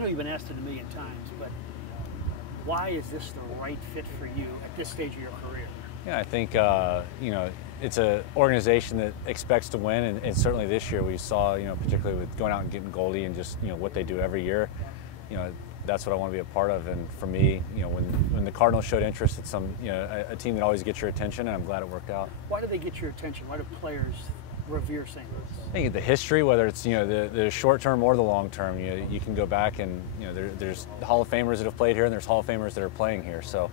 know you've been asked it a million times, but why is this the right fit for you at this stage of your career? Yeah, I think it's an organization that expects to win, and certainly this year we saw, particularly with going out and getting Goldie and just what they do every year, that's what I want to be a part of. And for me, when the Cardinals showed interest, it's a team that always gets your attention, and I'm glad it worked out. Why do they get your attention? Why do players revere St. Louis? I think the history, whether it's the short term or the long term, you can go back and there's Hall of Famers that have played here, and there's Hall of Famers that are playing here. So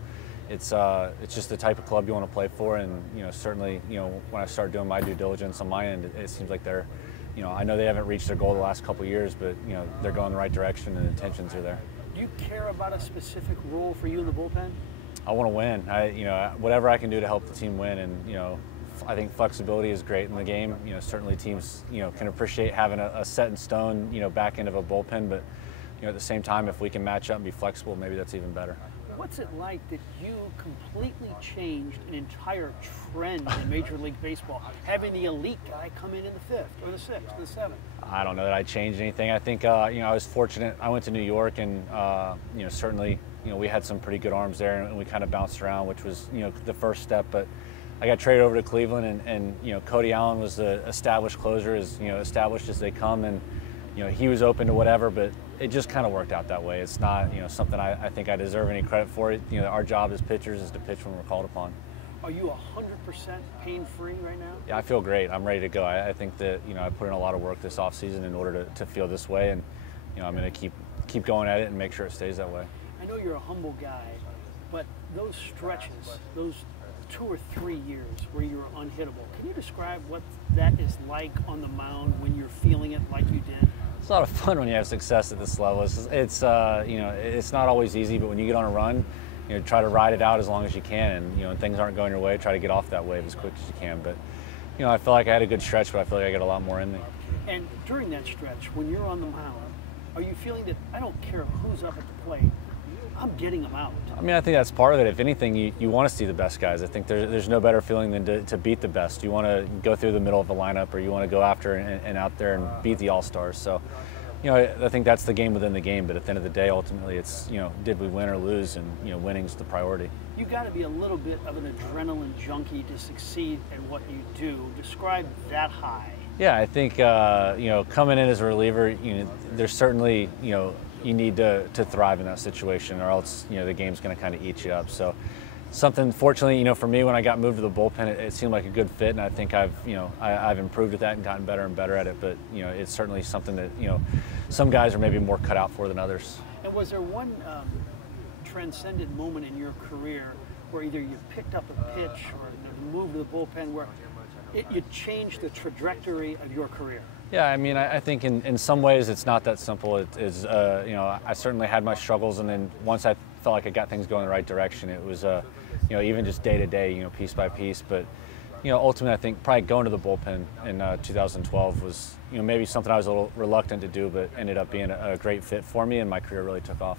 it's just the type of club you want to play for, and certainly when I start doing my due diligence on my end, it seems like they're I know they haven't reached their goal the last couple of years, but they're going the right direction and intentions are there. Do you care about a specific role for you in the bullpen? I want to win. Whatever I can do to help the team win, and I think flexibility is great in the game. Certainly teams can appreciate having a set in stone back end of a bullpen, but at the same time, if we can match up and be flexible, maybe that's even better. What's it like that you completely changed an entire trend in Major League Baseball, having the elite guy come in the fifth or the sixth or the seventh? I don't know that I changed anything. I think I was fortunate. I went to New York, and certainly we had some pretty good arms there, and we kind of bounced around, which was the first step. But I got traded over to Cleveland, and Cody Allen was the established closer, as established as they come, and he was open to whatever, but it just kind of worked out that way. It's not something I think I deserve any credit for. It our job as pitchers is to pitch when we're called upon. Are you 100% pain-free right now? Yeah, I feel great. I'm ready to go. I think that I put in a lot of work this offseason in order to feel this way, and I'm going to keep going at it and make sure it stays that way. I know you're a humble guy, but those stretches, those 2 or 3 years where you were unhittable, can you describe what that is like on the mound when you're feeling it like you did? It's a lot of fun when you have success at this level. It's not always easy, but when you get on a run, try to ride it out as long as you can, and when things aren't going your way, try to get off that wave as quick as you can. But I feel like I had a good stretch, but I feel like I got a lot more in me. And during that stretch, when you're on the mound, are you feeling that I don't care who's up at the plate, I'm getting them out? I mean, I think that's part of it. If anything, you want to see the best guys. I think there's no better feeling than to beat the best. You want to go through the middle of the lineup, or you want to go after and out there and beat the all-stars. So, I think that's the game within the game. But at the end of the day, ultimately, it's did we win or lose, and winning's the priority. You got to be a little bit of an adrenaline junkie to succeed at what you do. Describe that high. Yeah, I think coming in as a reliever, there's certainly you need to thrive in that situation, or else the game's going to kind of eat you up. So something, fortunately, for me, when I got moved to the bullpen, it seemed like a good fit, and I think I've improved at that and gotten better and better at it. But it's certainly something that some guys are maybe more cut out for than others. And was there one transcendent moment in your career where either you picked up a pitch or moved to the bullpen where you changed the trajectory of your career? Yeah, I mean, I think in some ways it's not that simple. It is, I certainly had my struggles, and then once I felt like I got things going in the right direction, it was, even just day to day, piece by piece. But, ultimately, I think probably going to the bullpen in 2012 was, maybe something I was a little reluctant to do, but ended up being a great fit for me, and my career really took off.